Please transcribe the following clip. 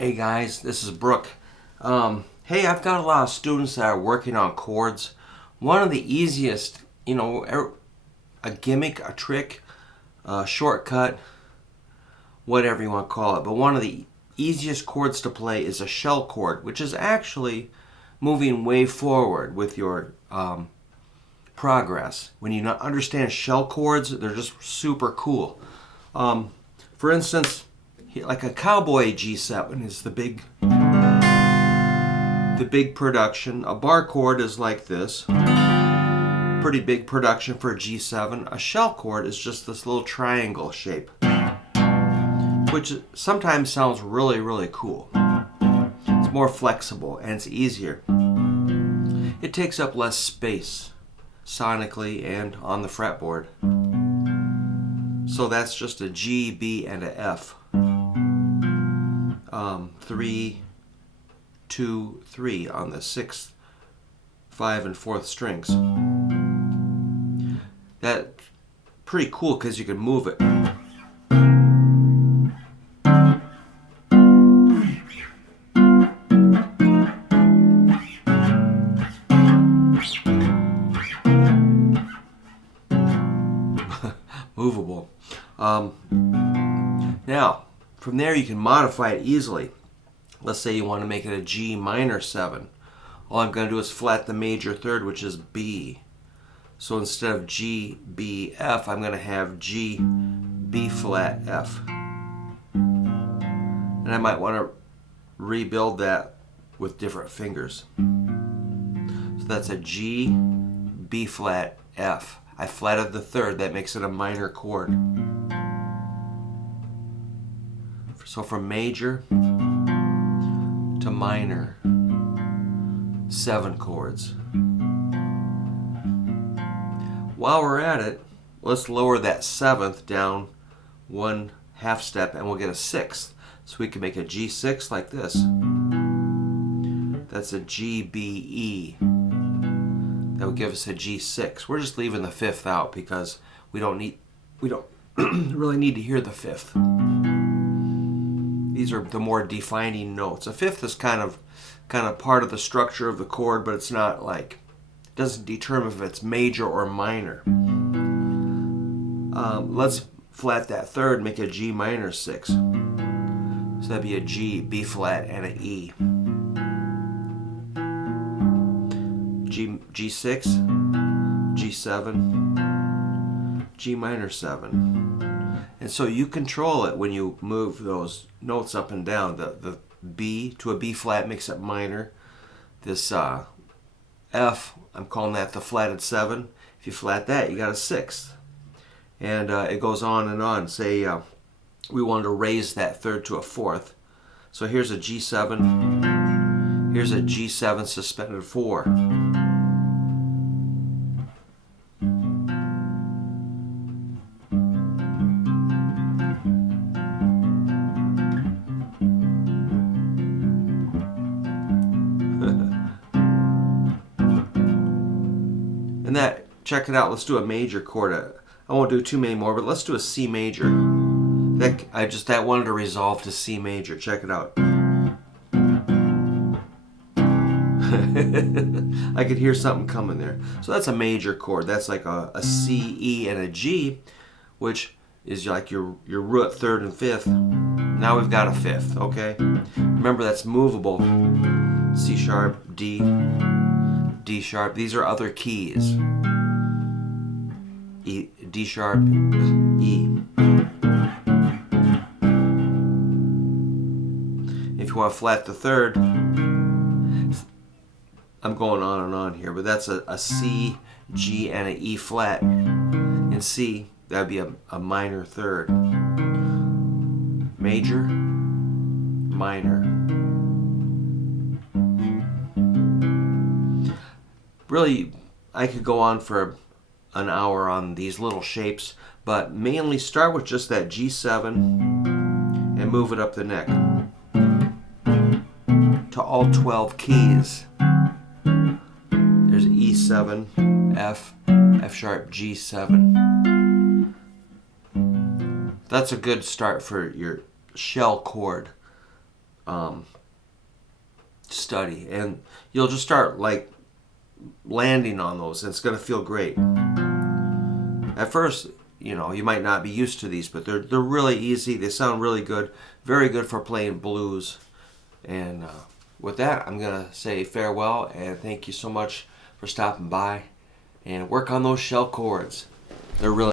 Hey guys, this is Brook. Hey, I've got a lot of students that are working on chords. One of the easiest, a gimmick, a trick, a shortcut, whatever you want to call it, but one of the easiest chords to play is a shell chord, which is actually moving way forward with your progress. When you understand shell chords, they're just super cool. For instance, like a cowboy G7 is the big production. A bar chord is like this. Pretty big production for a G7. A shell chord is just this little triangle shape, which sometimes sounds really, really cool. It's more flexible and it's easier. It takes up less space sonically and on the fretboard. So that's just a G, B, and a F. 3, 2, 3 on the 6th, 5, and 4th strings. That's pretty cool because you can move it. Movable. Now, from there you can modify it easily. Let's say you want to make it a G minor 7. All I'm going to do is flat the major third, which is B. So instead of G, B, F, I'm going to have G, B flat, F. And I might want to rebuild that with different fingers. So that's a G, B flat, F. I flatted the third, that makes it a minor chord. So from major to minor, 7 chords. While we're at it, let's lower that 7th down 1 half step and we'll get a 6th. So we can make a G6 like this. That's a G, B, E. That would give us a G6. We're just leaving the 5th out because we don't really need to hear the 5th. These are the more defining notes. A 5th is kind of part of the structure of the chord, but it's not like, it doesn't determine if it's major or minor. Let's flat that third, make a G minor 6. So that'd be a G, B flat, and an E. G6, G7, G minor 7. And so you control it when you move those notes up and down. The B to a B flat makes it minor. This F, I'm calling that the flatted 7. If you flat that, you got a 6th. And it goes on and on. Say we wanted to raise that third to a 4th. So here's a G7. Here's a G7 suspended 4. And that, check it out, let's do a major chord. I won't do too many more, but let's do a C major. That wanted to resolve to C major. Check it out. I could hear something coming there. So that's a major chord. That's like a C, E, and a G, which is like your root, 3rd, and 5th. Now we've got a 5th, okay? Remember, that's movable. C sharp, D, D sharp. These are other keys. E, D sharp, E. If you want to flat the third, I'm going on and on here, but that's a C, G, and an E flat. In C, that would be a minor third. Major, minor. Really, I could go on for an hour on these little shapes, but mainly start with just that G7 and move it up the neck to all 12 keys. There's E7, F, F sharp, G7. That's a good start for your shell chord. study, and you'll just start like landing on those, and it's going to feel great. At first, you know, you might not be used to these, but they're really easy. They sound really good. Very good for playing blues. And with that, I'm going to say farewell, and thank you so much for stopping by, and work on those shell chords. They're really